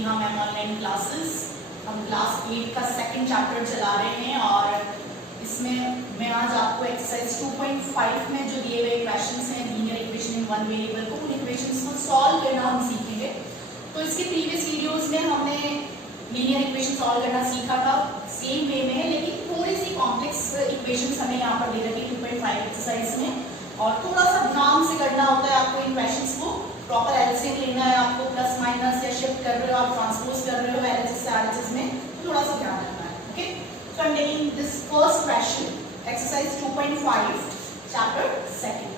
जी हाँ ma'am, online classes हम class 8 का सेकंड चैप्टर चला रहे हैं और इसमें मैं आज आपको एक्सरसाइज 2.5 में जो दिए गए क्वेश्चंस हैं linear equation in one variable को, उन इक्वेशंस को सॉल्व करना हम सीखेंगे। तो इसके प्रीवियस वीडियोस में हमने लीनियर इक्वेशन सॉल्व करना सीखा था सेम वे में, लेकिन थोड़ी सी कॉम्प्लेक्स इक्वेशंस हमें यहाँ पर दे रखी 2.5 एक्सरसाइज में, और थोड़ा सा ध्यान से करना होता है आपको इन क्वेश्चंस को। प्रॉपर एलसीएम लेना है आपको, प्लस माइनस या शिफ्ट कर रहे हो आप, ट्रांसपोज कर रहे हो एलएचएस से आरएचएस में, थोड़ा सा ध्यान रखना है। Okay, so I am taking this first question, exercise 2.5 chapter second.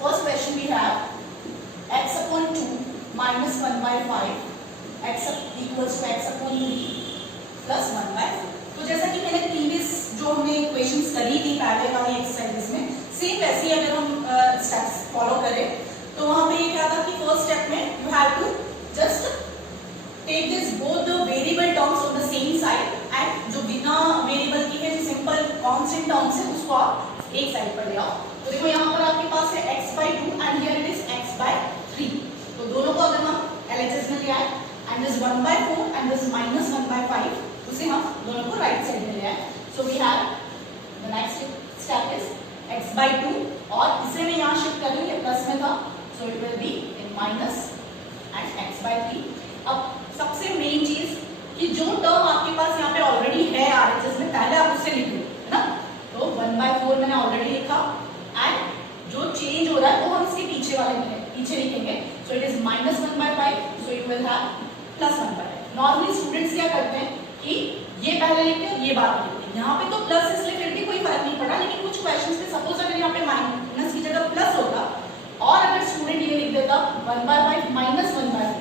First question we have x upon 2 minus 1/5 x equals to x upon 3 plus 1/4। तो जैसा कि मैंने प्रीवियस जो हमने इक्वेशंस करी थी पहले वाली एक्सरसाइजेस में, सेम वैसे ही अगर हम स्टेप्स फॉलो करें तो वहां पे ये क्या था कि फर्स्ट स्टेप में you have to just take this both the variable terms on the same side, and जो बिना वेरिएबल की है जो सिंपल कांस्टेंट टर्म्स है उसको आप एक साइड पर ले आओ। तो देखो यहाँ पर आपके पास है x/2 and here it is x/3। तो दोनों को अगर हम एलएचएस में ले आए एंड दिस 1/4 एंड दिस -1/5, उसे हम दोनों को राइट साइड में ले आए। So we have the next step is x/2 और इसे मैं यहाँ शिफ्ट कर रही हूँ, प्लस में था, so it will be in minus and x/3। अब सबसे मेन चीज कि जो टर्म आपके पास यहाँ पे ऑलरेडी है आरएचएस में, पहले आप उससे लिख लो, है ना। तो 1/4 मैंने ऑलरेडी लिखा, एंड जो चेंज हो रहा है वो हम इसके पीछे वाले में पीछे लिखेंगे। So it is -1/5, so it will have +1/5। Normally students क्या करते हैं कि ये पहले लिखते हैं और ये बाद में लिखते हैं। यहाँ पे तो प्लस इसलिए फिर भी कोई फर्क नहीं पड़ा, लेकिन कुछ क्वेश्चंस में सपोज अगर यहाँ पे माइनस की जगह प्लस होता और अगर स्टूडेंट ये लिख देता 1/5 -1/4,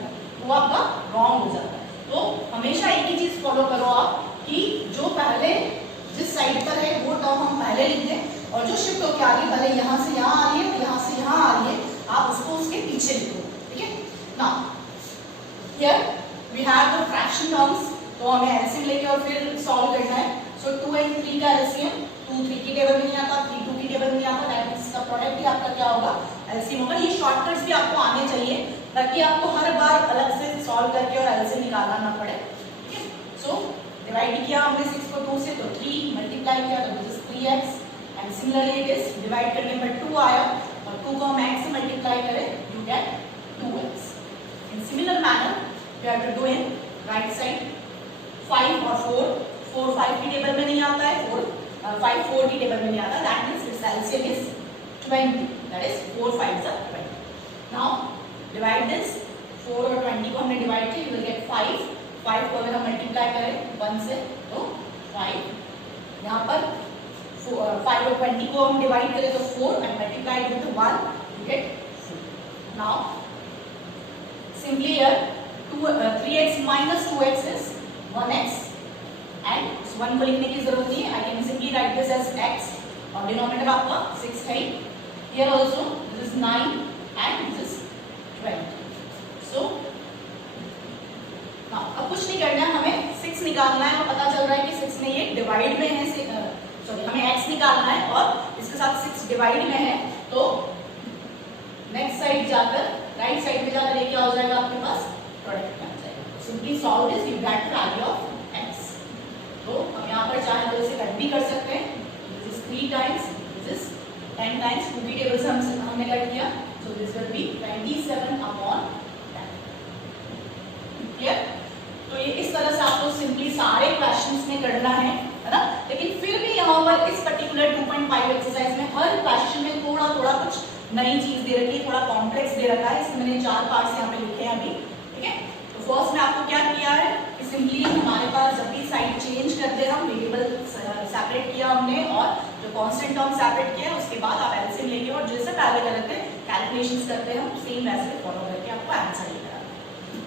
वो आपका रॉन्ग हो जाता है। तो हमेशा एक ही चीज फॉलो करो आप कि जो पहले जिस साइड पर है वो टर्म हम पहले लिख दें, और जो शिफ्ट होकर आ रही है, भले यहाँ से यहाँ आ रही है, यहाँ से यहाँ आ रही है, आप उसको उसके पीछे लिखो। ठीक है, now here we have the fraction terms, तो हमें एलसीएम लेके और फिर सॉल्व करना है। सो 2 and 3 का एलसीएम 2 3 की टेबल में नहीं आता, 3 2 की टेबल में नहीं आता, दैट मींस इसका प्रोडक्ट भी आपका क्या होगा, एलसीएम होगा। ये शॉर्टकट्स भी आपको आने चाहिए ताकि आपको हर बार अलग से सॉल्व करके और एलसीएम निकालना ना पड़े। ठीक है, सो डिवाइड किया हमने 6 को 2 से, तो 3 मल्टीप्लाई किया तो this is 3x, and similarly it is divide करने पर 2 आया, और 2 को हम x से मल्टीप्लाई करें, you get 2x। In similar manner we have to do in right side. 5 और 4 5 की टेबल में नहीं आता है, 5 4 की टेबल में नहीं आता, that means it's LCM is 20, that is 4 5s are 20। Now divide this, 4 और 20 को हमने डिवाइड किया, यू विल गेट 5 को अगर हम मल्टीप्लाई करें 1 से तो 5, यहाँ पर 5 और 20 को हम डिवाइड करें तो 4 and multiply with 1 you get 4। Now simply here 3x minus 2x is 1x, and इस 1 को लिखने की जरूरत नहीं है, I can simply write this as x, और डिनोमिनेटर आपका 6 है। Here also this is 9 and this is 20। So now अब कुछ नहीं करना है, हमें 6 निकालना है, और पता चल रहा है कि 6 में ये डिवाइड में है, सॉरी हमें x निकालना है और इसके साथ 6 डिवाइड में है। तो नेक्स्ट साइड जाकर राइट साइड में जाकर ये क्या हो जाएगा, आपके पास प्रोडक्ट में आ जाएगा। Simply solve this, you get the value of x। तो हम यहाँ पर चाहे तो इसे कट भी कर सकते हैं, this is 3 times, this is 10 times, 2 की टेबल से हमने कट किया, so this will B 27/10। Clear? तो ये इस तरह से आपको सिंपली सारे क्वेश्चंस में करना है ना। लेकिन फिर भी यहाँ पर इस पर्टिकुलर 2.5 एक्सरसाइज में हर क्वेश्चन में थोड़ा थोड़ा कुछ नई चीज दे रखी है, थोड़ा कॉम्प्लेक्स दे रखा है। इसमें मैंने 4 पार्ट्स यहाँ पे लिखे हैं अभी। ठीक है, तो फर्स्ट में आपको क्या किया है कि सिंपली हमारे पास जब भी साइड चेंज करते हैं, हम वेरिएबल सेपरेट किया हमने और जो कांस्टेंट टर्म सेपरेट किया, उसके बाद आप एलसीएम लेके और जैसे पहले करते हैं कैलकुलेशंस करते हैं, हम सेम वैसे फॉलो करके आपको आंसर लेकर आना है।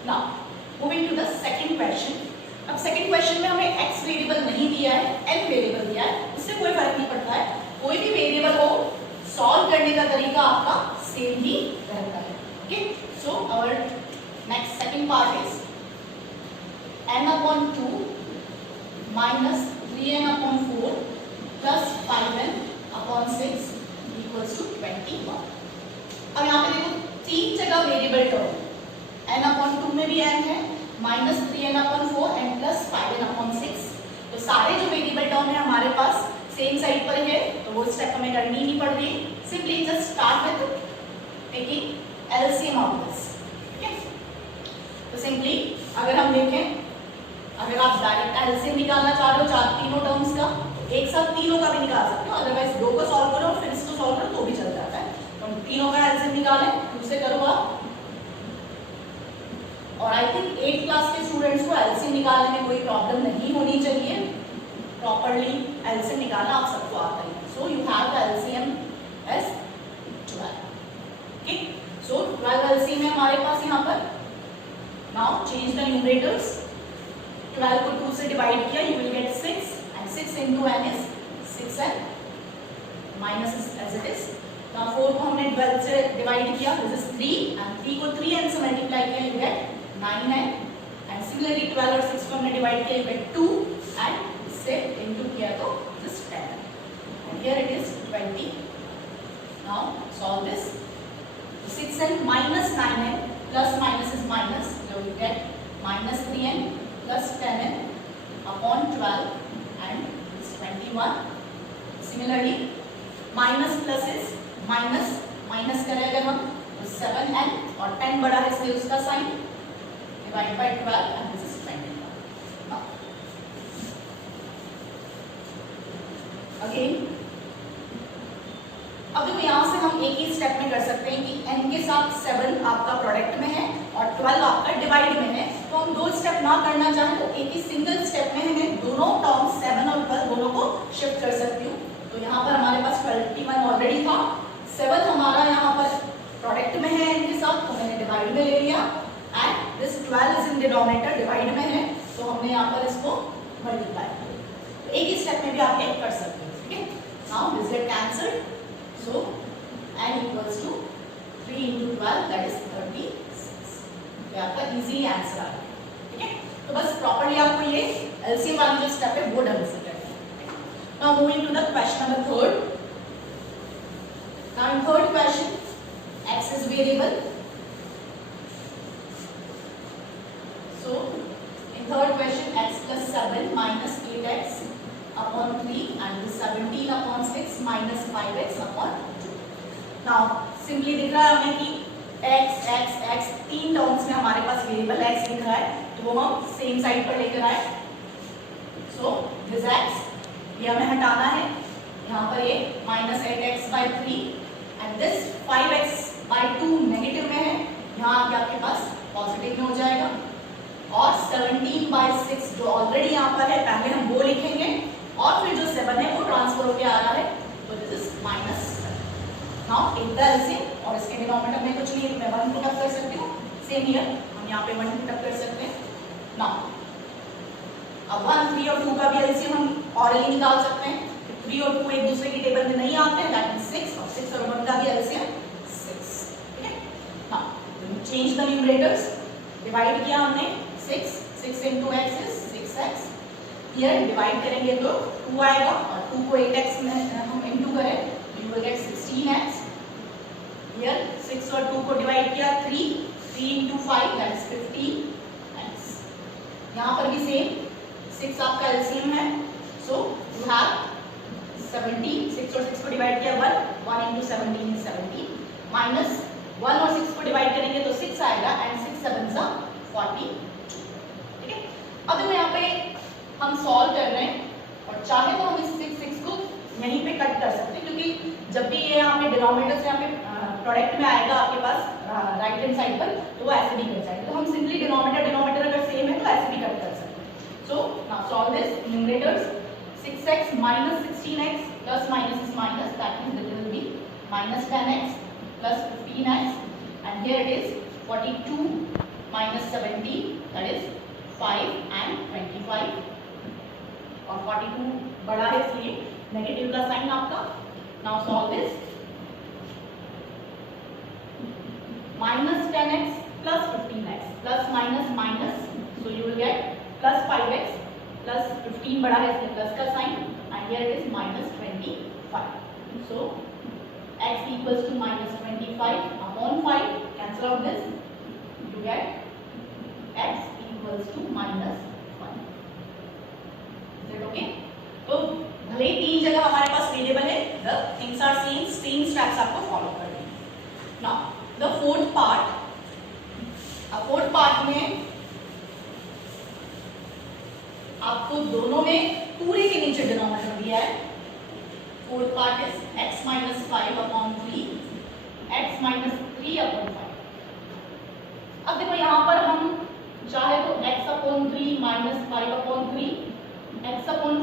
Now moving to the second question. अब सेकंड क्वेश्चन में हमें x वेरिएबल नहीं दिया है, n वेरिएबल दिया है, उससे कोई फर्क नहीं पड़ता है, कोई भी वेरिएबल हो सॉल्व करने का तरीका आपका सेम ही रहता है। Okay, so our next second part is n/2 minus 3n/4 plus 5n/6 equals to 21। अब यहाँ पे देखो 3 जगह वेरिएबल टर्म, n/2 में भी n है -3n/4 and +5n/6। तो सारे जो वेरिएबल टर्म है हमारे पास सेम साइड पर है, तो वो स्टेप हमें करनी नहीं पड़ रही। Simply just start with taking LCM of this. ठीक है, तो सिंपली अगर हम देखें, अगर आप डायरेक्ट एलसीएम निकालना चाह रहे हो तीनों टर्म्स का, तो एक साथ तीनों का भी निकाल सकते हो, अदरवाइज दो को सॉल्व करो और फिर इसको सॉल्व करो तो भी चल जाता है। तो तीनों का एलसीएम निकालें, उससे करो आप। और आई थिंक 8th क्लास के स्टूडेंट्स को एलसीएम निकालने में कोई प्रॉब्लम नहीं होनी चाहिए। प्रॉपरली एलसीएम निकालना आप सबको आता है। So you have the LCM as 12। Okay, so 12 LCM है हमारे पास यहाँ पर। Now change the numerators. 12 को 2 से डिवाइड किया, you will gate 6 and 6 into n is 6n minus as it is। now 4 को हमने 12 से डिवाइड किया, this is 3 and 3 को 3n से मल्टीप्लाई किया, you get 9n and similarly 12 और 6 को हमने डिवाइड किया, you get 2 and इससे into किया तो this is 10 and here it is 20। now solve this। 6n minus 9n plus minus is minus, so you get minus 3n plus 10n upon 12 and it's 21। similarly minus plus is minus, minus करें अगर हम तो 7n और 10 बड़ा है इसलिए उसका sign, divide by 12 and this is 21। Again अब देखो यहाँ से हम एक ही स्टेप में कर सकते हैं कि n के साथ 7 आपका प्रोडक्ट में है और 12 आपका डिवाइड में है, तो हम दो स्टेप ना करना चाहें तो एक ही सिंगल स्टेप में हमें दोनों टर्म्स 7 और 12 दोनों को शिफ्ट कर सकती हूँ। तो यहाँ पर हमारे पास 21 ऑलरेडी था, 7 हमारा यहाँ पर प्रोडक्ट में है n के साथ, तो मैंने डिवाइड में ले लिया and this 12 is in denominator, divide में है, तो हमने यहाँ पर इसको मल्टीप्लाई किया। तो एक ही स्टेप में भी आप ये कर सकते हैं। ठीक है, now this get cancelled, so n equals to 3 into 12 that is 36। ये आपका इजी आंसर आ गया। ठीक है, तो बस प्रॉपर्ली आपको ये एलसीएम वाली जो स्टेप है वो ढंग से करना है। Now moving to the question number 3rd। Now in third question x is variable, so in third question x plus 7 minus 8x upon 3 and 17 upon 6 minus 5x upon 2। now simply दिख रहा है हमें कि x x x तीन terms में हमारे पास variable x लिखा है, तो वो हम सेम साइड पर लेकर आए। सो दिस x ये हमें हटाना है, यहाँ पर ये minus 8x/3 and this 5x/2 negative में है, यहाँ आके आपके पास पॉजिटिव में हो जाएगा। और 17/6 जो ऑलरेडी यहाँ पर है पहले हम वो लिखेंगे और फिर जो 7 है वो ट्रांसफर होके आ रहा है, तो this is -7। Now take the LCM और इसके डिनोमिनेटर में कुछ नहीं है, मैं 1 पुट अप कर सकती हूँ, सेम हियर हम यहाँ पे 1 पुट अप कर सकते हैं। नाउ अब 1 3 और 2 का भी एलसीएम हम ऑरली निकाल सकते हैं। 3 और 2 एक दूसरे की टेबल में नहीं आते हैं, दैट मींस 6 और 6 और 1 का भी एलसीएम 6। ठीक है, now change the numerators, divide किया हमने 6 into x is 6x, here divide करेंगे तो 2 आएगा और 2 को 8x में हम इनटू करें तो you will gate 16x। Here 6 और 2 को डिवाइड किया 3 into 5 दैट इज 15x। यहाँ पर भी सेम 6 आपका एलसीएम है, सो यू हैव 17, 6 और 6 को डिवाइड किया 1 into 17 is 17 माइनस 1 और 6 को डिवाइड करेंगे तो 6 आएगा एंड 6 7 सा 42। ठीक है, अब देखो यहाँ पे हम सॉल्व कर रहे हैं और चाहे तो हम इस 6 को यहीं पे कट कर सकते हैं, क्योंकि जब भी ये यहाँ पे डिनोमिनेटर से यहाँ पे प्रोडक्ट में आएगा आपके पास राइट हैंड साइड पर, तो वो ऐसे भी कट जाएगा। तो हम सिंपली डिनोमिनेटर अगर सेम है तो ऐसे भी कट कर सकते हैं। So now solve this numerators, 6x minus 16x plus minus is minus, that means it will be minus 10x plus 15x and here it is 42 minus 17 that is 5 and 25 और 42 बड़ा है इसलिए नेगेटिव का sign आपका। Now solve this, minus 10x plus 15x plus minus minus, so you will get plus 5x plus 15 बड़ा है इसलिए plus का sign and here it is minus 25. So x equals to minus 25 upon 5, cancel out this, you get x equals equals to -1। Okay, तो भले ही तीन जगह हमारे पास वेरिएबल है, the things are same, same steps आपको फॉलो करने हैं। नाउ द फोर्थ पार्ट में आपको दोनों में पूरे के नीचे डिनोमिनेटर दिया है। Fourth part is x - 5/3 x - 3/5। अब देखो यहाँ पर हम चाहे तो x/3 - 5/3 x/5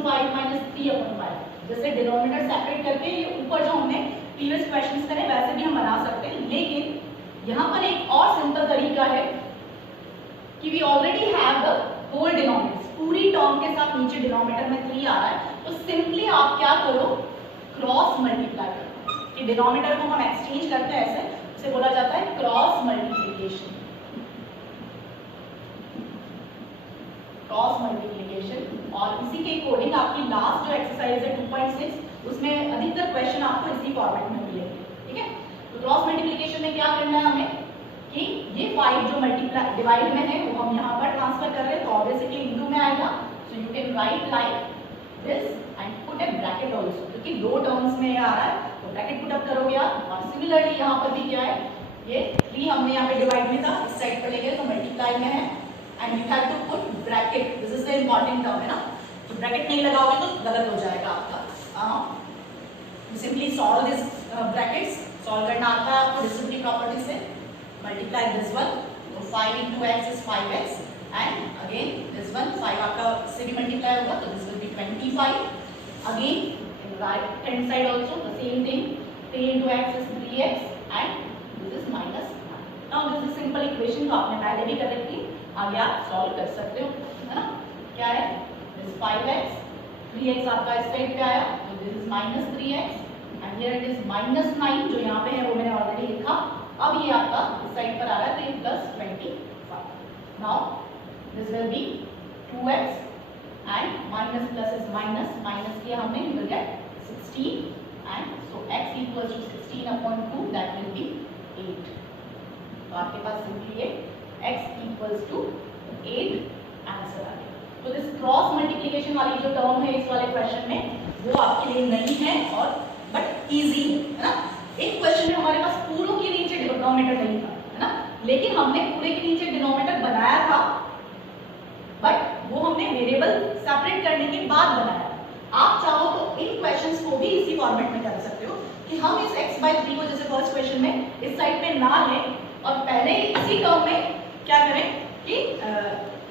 - 3/5 जैसे डिनोमिनेटर सेपरेट करके ये ऊपर जो हमने प्रीवियस क्वेश्चंस करे वैसे भी हम बना सकते हैं, लेकिन यहाँ पर एक और सिंपल तरीका है कि we already have the whole denominator, पूरी टर्म के साथ नीचे डिनोमिनेटर में 3 आ रहा है, तो सिंपली आप क्या करो, क्रॉस मल्टीप्लाई करो। कि डिनोमिनेटर को हम एक्सचेंज करते हैं ऐसे, उसे बोला जाता है क्रॉस मल्टीप्लिकेशन। और इसी के अकॉर्डिंग आपकी लास्ट जो एक्सरसाइज है 2.6 उसमें अधिकतर क्वेश्चन आपको इसी फॉर्मेट में मिलेंगे। ठीक है, तो क्रॉस मल्टीप्लिकेशन में क्या करना है हमें कि ये 5 जो मल्टीप्लाई डिवाइड में है वो हम यहाँ पर ट्रांसफर कर रहे हैं, तो ऑब्वियसली इनटू में आएगा, so you can write like this and put A bracket also, क्योंकि दो टर्म्स में आ रहा है तो ब्रैकेट पुट अप करोगे आप। और सिमिलरली यहाँ पर भी क्या है, ये 3 हमने यहाँ पे डिवाइड में था, इस साइड पर ले गए तो मल्टीप्लाई में है, and you have to put bracket, this is the important term है ना, तो ब्रैकेट नहीं लगाओगे तो गलत हो जाएगा आपका। Simply solve this brackets, solve करना आता है आपको डिस्ट्रीब्यूटिव प्रॉपर्टी से। मल्टीप्लाई दिस वन, तो 5 × x is 5x, and again this one 5 आपका इससे भी मल्टीप्लाई होगा तो this will B 25। Again in right hand side also the same thing, 3 × x is 3x and this is -1। Now this is simple equation, तो आपने पहले भी कर रखी, आगे आप सॉल्व कर सकते हो, है ना। क्या है, दिस 5x, 3x आपका इस साइड पे आया तो this is -3x, and here it is -9 जो यहाँ पे है वो मैंने ऑलरेडी लिखा। अब ये आपका इस साइड पर आ रहा है तो ये +25। Now this will be 2x and minus plus is minus, minus किया हमने, you will get 16, and so x equals to 16/2 that will be 8। तो आपके पास सिंपली ये x इक्वल्स टू 8 आंसर आ गया। तो दिस क्रॉस मल्टीप्लिकेशन वाली जो टर्म है इस वाले क्वेश्चन में वो आपके लिए नहीं है और बट इजी है ना। एक क्वेश्चन में हमारे पास पूरों के नीचे डिनोमिनेटर नहीं था, है ना, लेकिन हमने पूरे के नीचे डिनोमिनेटर बनाया था, बट वो हमने वेरिएबल सेपरेट करने के बाद बनाया। आप चाहो तो इन क्वेश्चंस को भी इसी फॉर्मेट में कर सकते हो कि हम इस x/3 को जैसे फर्स्ट क्वेश्चन में इस साइड पे ना लें और पहले इसी टर्म में क्या करें कि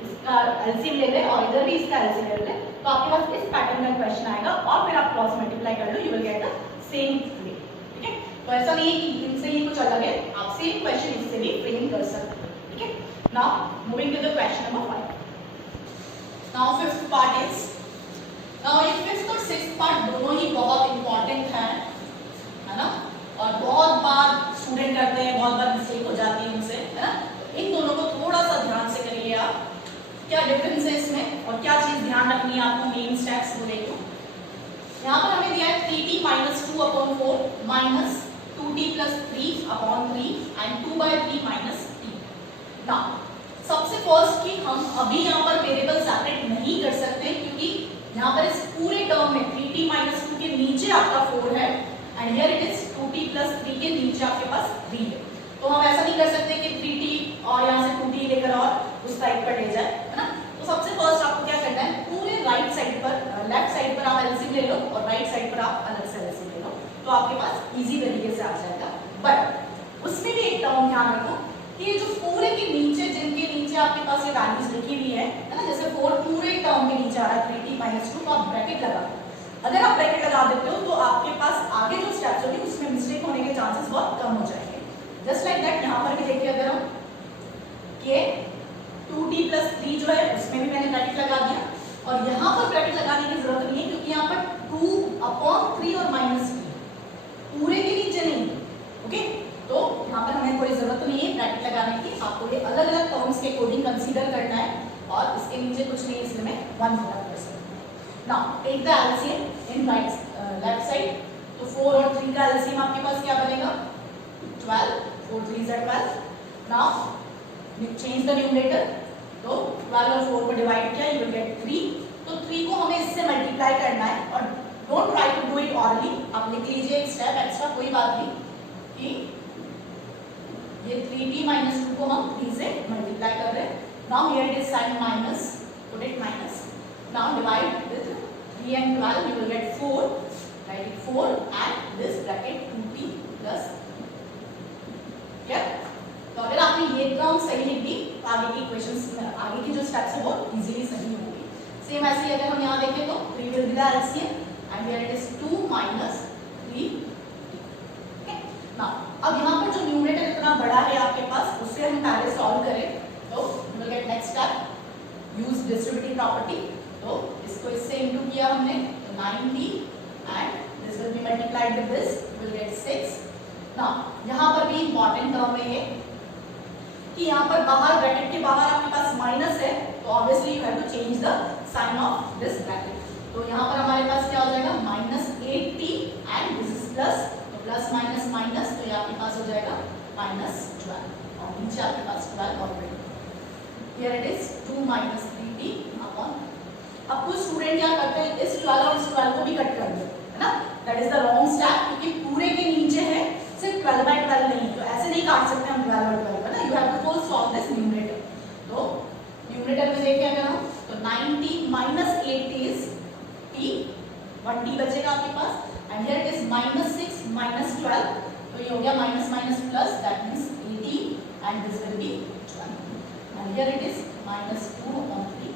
इसका एलसीएम ले लें और इधर भी इसका एलसीएम ले लें, तो आपके पास इस पैटर्न का क्वेश्चन आएगा और फिर आप क्रॉस मल्टीप्लाई कर लो, you will get the same way. ठीक है, तो ऐसा नहीं है कि इनसे ही कुछ अलग है, आप सेम क्वेश्चन इससे भी फ्रेम कर सकते हो। ठीक है, now moving to the question number 5। Now fifth part is, now ये फिफ्थ और सिक्स्थ पार्ट दोनों ही बहुत इंपॉर्टेंट है ना, और बहुत बार स्टूडेंट करते हैं, बहुत बार मिस्टेक हो जाती है उनसे, है ना। इन दोनों को थोड़ा सा ध्यान से करिए आप, क्या डिफरेंस है इसमें और क्या चीज ध्यान रखनी है आपको मेन स्टेप्स बोले तो। यहाँ पर हमें दिया है 3t - 2/4 - 2t + 3/3 and 2/3 - t। Now सबसे फर्स्ट कि हम अभी यहाँ पर वेरिएबल सेपरेट नहीं कर सकते क्योंकि यहाँ पर इस पूरे टर्म में 3t - 2 के नीचे आपका 4 है and here it is 2t + 3 के नीचे आपके पास 3 है, तो हम ऐसा नहीं कर सकते कि 3t और यहाँ से 2t लेकर और उस साइड पर ले जाए, है ना। तो सबसे फर्स्ट आपको क्या करना है, पूरे राइट साइड पर, लेफ्ट साइड पर आप एलसीएम ले लो और राइट साइड पर आप अलग से एलसीएम ले लो, तो आपके पास इजी तरीके से आ जाएगा। बट उसमें भी एक टर्म ध्यान रखो कि ये जो पूरे के नीचे, जिनके नीचे आपके पास ये वैल्यूज लिखी हुई है ना, जैसे 4 पूरे टर्म के नीचे आ रहा है 3t - 2, तो आप ब्रैकेट लगा दो। अगर आप ब्रैकेट लगा देते हो तो आपके पास आगे जो स्टेप्स होंगे उसमें मिस्टेक होने के चांसेस बहुत कम हो जाएंगे। जस्ट लाइक दैट यहाँ पर भी देखिए, अगर हम कि 2t + 3 जो है उसमें भी मैंने ब्रैकेट लगा दिया और यहाँ पर ब्रैकेट लगाने की जरूरत नहीं है क्योंकि यहाँ पर 2/3 और -t पूरे के नीचे नहीं, ओके। तो यहाँ पर हमें कोई जरूरत नहीं है ब्रैकेट लगाने की, आपको ये अलग अलग टर्म्स के अकॉर्डिंग कंसीडर करना है और इसके नीचे कुछ नहीं, इसलिए मैं 1 पुट कर सकती हूँ। Now take the LCM in right left side, तो 4 और 3 का एलसीएम आपके पास क्या बनेगा, 12, 4 3 12। नाउ change the numerator, तो 12 और 4 को डिवाइड किया, यू विल गेट 3। तो 3 को हमें इससे मल्टीप्लाई करना है और don't try to do it orally, आप लिख लीजिए एक स्टेप एक्स्ट्रा, कोई बात नहीं, कि ये 3t माइनस 2 को हम 3 से मल्टीप्लाई कर रहे हैं। Now here it is sine minus, put it minus, now divide with 3 and 12 you will get 4, write it 4 and this bracket 2t plus, क्या? तो अगर आपने ये टर्म सही लिख दी तो आगे की इक्वेशंस, आगे की जो स्टेप्स है वो इजीली सही होगी। सेम ऐसे ही अगर हम यहाँ देखें तो 3 will be the LCM and here it is 2 minus 3। अब यहाँ पर जो न्यूमरेटर इतना बड़ा है आपके पास, उससे हम पहले सॉल्व करें तो we will get next step, use distributive property। तो इसको इससे इनटू किया हमने तो 9t and this will be multiplied with this, we will get 6। Now यहाँ पर भी इंपॉर्टेंट टर्म है ये कि यहाँ पर बाहर ब्रैकेट के बाहर आपके पास माइनस है, तो obviously you have to change the sign of this bracket. तो यहाँ पर हमारे पास क्या हो जाएगा -8t and this is plus, तो प्लस माइनस माइनस, तो ये आपके पास हो जाएगा -12 और नीचे आपके पास 12 already. Here it is 2 minus 3t upon, अब कुछ स्टूडेंट क्या करते हैं इस 12 और इस 12 को भी कट कर दो, है ना, that is the wrong step, क्योंकि पूरे के नीचे है सिर्फ 12/12 नहीं, तो ऐसे नहीं काट सकते हम 12 और 12, है ना, you have to full solve this numerator. तो न्यूमरेटर में देखें अगर हम तो 9t minus 8t is t, 1t बचेगा आपके पास and here it is -6 minus 12, तो ये हो गया minus minus plus, that means 18 and this will be 12 and here it is -2 upon 3।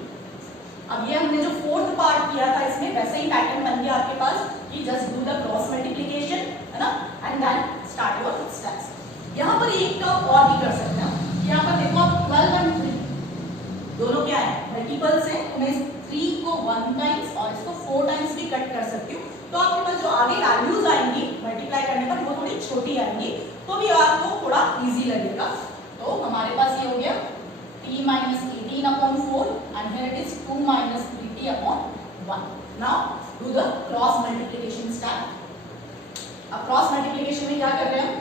अब ये हमने जो फोर्थ पार्ट किया था इसमें वैसे ही पैटर्न बन गया आपके पास कि just do the cross multiplication, है ना, and then start your steps. यहाँ पर एक काम और भी कर सकते हैं, यहाँ पर देखो आप 12 और 3 दोनों क्या है मल्टीपल्स हैं, तो मैं इस 3 को 1 टाइम्स और इसको 4 टाइम्स भी कट कर सकती हूँ, तो आपके पास जो आगे वैल्यूज आएंगी मल्टीप्लाई करने पर वो थोड़ी छोटी आएंगी, तो भी आपको थोड़ा इजी लगेगा। तो हमारे पास ये हो गया t minus 18 upon 4 and here it is 2 minus 3t upon 1। Now do the cross multiplication step। अब क्रॉस मल्टीप्लिकेशन में क्या कर रहे हैं हम,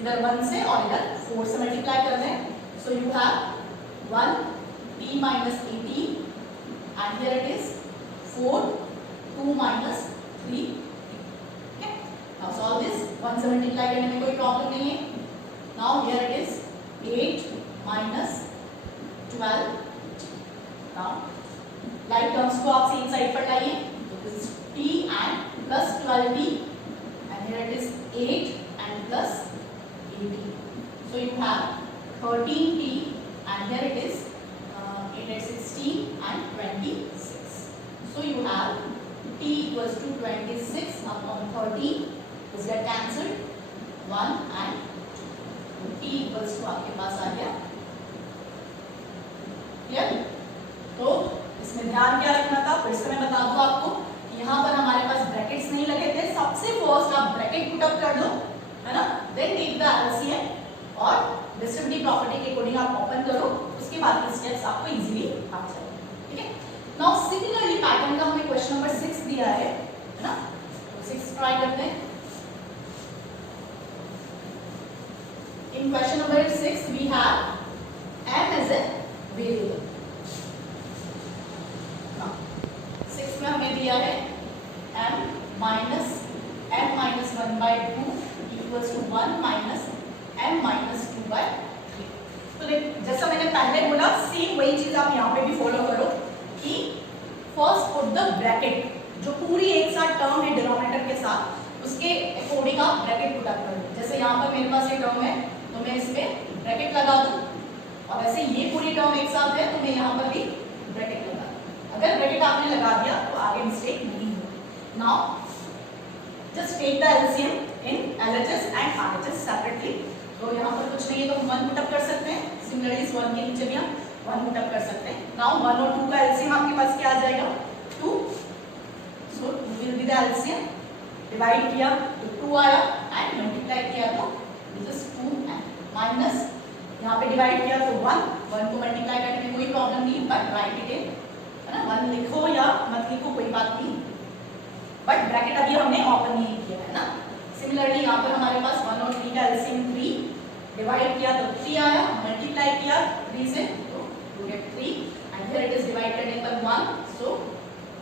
इधर 1 से और इधर 4 से मल्टीप्लाई कर रहे हैं, सो you have 1 t minus 18 and here it is 4 2 minus 3। okay, now solve this, 1 से मल्टीप्लाई करने में कोई प्रॉब्लम नहीं है। now here it is 8 minus 12। now like terms को आप सेम साइड पर लाइए, तो this is t and plus 12t and here it is 8 and plus 18, so you have 13t and here it is 8 at 16 and 26, so you have t equals to 26 upon 13, this get cancelled 1 and 2, t equals to आपके पास आ गया। Clear? तो इसमें ध्यान क्या रखना था, फिर से मैं बता दूं आपको, यहाँ पर हमारे पास ब्रैकेट्स नहीं लगे थे, सबसे फर्स्ट आप ब्रैकेट पुट अप कर दो, है ना, देन टेक द एलसीएम और डिस्ट्रीब्यूटिव प्रॉपर्टी के अकॉर्डिंग आप ओपन करो, उसके बाद के स्टेप्स आपको इजीली आ जाएंगे। ठीक है, नाउ सिमिलरली पैटर्न का हमें क्वेश्चन नंबर 6 दिया है ना, तो 6 ट्राई करते हैं। In question number 6 we have m as a variable. 6 में हमें दिया है m minus m minus 1/2 equals to 1 minus m minus 2/3। तो देख, जैसा मैंने पहले बोला सेम वही चीज आप यहाँ पे भी फॉलो करो कि फर्स्ट पुट द ब्रैकेट, जो पूरी एक साथ टर्म है डिनोमिनेटर के साथ उसके अकॉर्डिंग आप ब्रैकेट पुट अप करो। जैसे यहाँ पर मेरे पास ये टर्म है तो मैं इस पे ब्रैकेट लगा दूं, और वैसे ये पूरी टर्म एक साथ है तो मैं यहाँ पर भी ब्रैकेट लगा दूं। अगर ब्रैकेट आपने लगा दिया तो आगे मिस्टेक नहीं होगी। Now just take the LCM in LHS and RHS separately. तो यहाँ पर कुछ नहीं है तो हम 1 पुट अप कर सकते हैं, सिमिलरली इस 1 के नीचे भी हम 1 पुट अप कर सकते हैं। नाउ 1 और 2 का एलसीएम आपके पास क्या आ जाएगा 2, सो 2 will be the LCM. Divide किया तो 2 आया एंड मल्टीप्लाई किया तो दिस इज 2 एंड माइनस यहाँ पे डिवाइड किया तो 1 को मल्टीप्लाई करने में कोई प्रॉब्लम नहीं, बट राइट इट इन, है ना, 1 लिखो या मत लिखो कोई बात नहीं, बट ब्रैकेट अभी हमने ओपन नहीं किया है ना। सिमिलरली यहाँ पर हमारे पास 1 और 3 का एलसीएम 3, डिवाइड किया तो 3 आया, मल्टीप्लाई किया 3 से तो you get 3 here it is divided by 1, so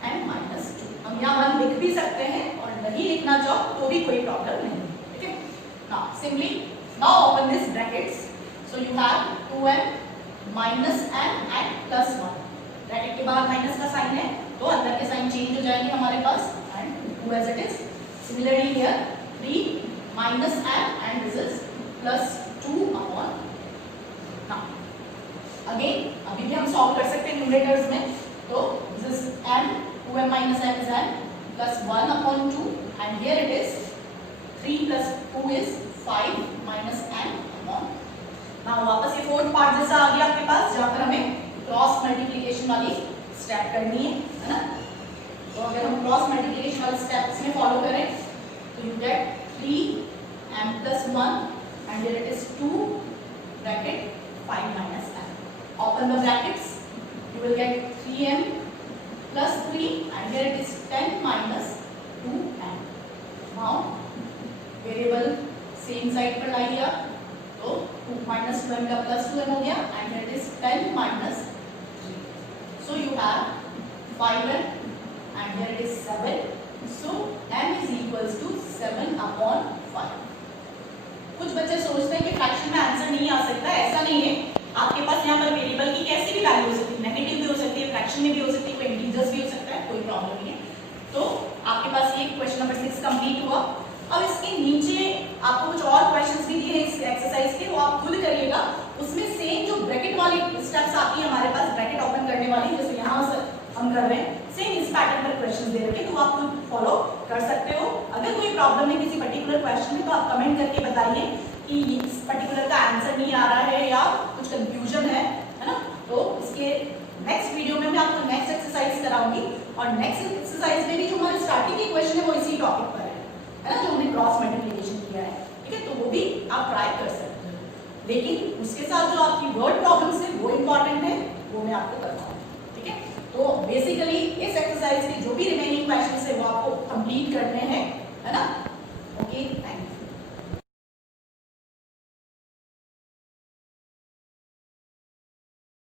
n minus 2. हम यहाँ 1 लिख भी सकते हैं और नहीं लिखना चाहो तो भी कोई प्रॉब्लम नहीं, ठीक है. Now simply now open this brackets, so you have 2n minus n and plus 1. Bracket के बाद माइनस का साइन है तो अंदर के साइन चेंज हो जाएंगे हमारे पास, and 2 as it is. Similarly here 3 minus n and this is plus 2 upon. Now again अभी भी हम सॉल्व कर सकते हैं न्यूमरेटर्स में, तो this is n, 2m minus n is n plus 1 upon 2, and here it is 3 plus 2 is 5 minus n upon. Now वापस ये फोर्थ पार्ट जैसा आ गया आपके पास जहाँ पर हमें क्रॉस मल्टीप्लिकेशन वाली स्टेप करनी है ना. तो अगर हम क्रॉस मल्टीप्लिकेशन वाले स्टेप्स में फॉलो करें तो you get 3m plus 1 and here it is 2 bracket 5 minus n. Open the brackets, you will get 3m plus 3 and here it is 10 minus 2n. Now variable same side पर लाई दिया तो 2 minus 2m का plus 2m हो गया and here it is 10 minus 3. So you have 5n and here it is 7. So m is equals to 7 upon 5. कुछ बच्चे सोचते हैं कि फ्रैक्शन में आंसर नहीं आ सकता, ऐसा नहीं है. आपके पास यहाँ पर वेरिएबल की कैसी भी वैल्यू हो सकती है, नेगेटिव भी हो सकती है, फ्रैक्शन में भी हो सकती है, कोई इंटीजर्स भी हो सकता है, कोई प्रॉब्लम नहीं है. तो आपके पास ये क्वेश्चन नंबर 6 कंप्लीट हुआ. अब इसके नीचे आपको कुछ और क्वेश्चंस भी दिए हैं इस एक्सरसाइज के, वो आप खुद करिएगा. उसमें सेम जो ब्रैकेट वाली स्टेप्स आती है हमारे पास ब्रैकेट ओपन करने वाली, जैसे यहाँ से हम कर रहे हैं, सेम इस पैटर्न पर क्वेश्चंस दे रखे, तो आप खुद फॉलो कर सकते हो. अगर कोई प्रॉब्लम है किसी पर्टिकुलर क्वेश्चन में तो आप कमेंट करके बताइए कि इस पर्टिकुलर का आंसर नहीं आ रहा है या कुछ कंफ्यूजन है ना. तो इसके नेक्स्ट वीडियो में मैं आपको नेक्स्ट एक्सरसाइज कराऊंगी, और नेक्स्ट एक्सरसाइज में भी जो हमारे स्टार्टिंग के क्वेश्चन है वो इसी टॉपिक पर है ना, जो हमने क्रॉस मल्टीप्लिकेशन किया है, ठीक है. तो वो भी आप ट्राई कर सकते हो, लेकिन उसके साथ जो आपकी वर्ड प्रॉब्लम्स है वो इम्पोर्टेंट है, वो मैं आपको करवाऊंगी, ठीक है. तो बेसिकली इस एक्सरसाइज की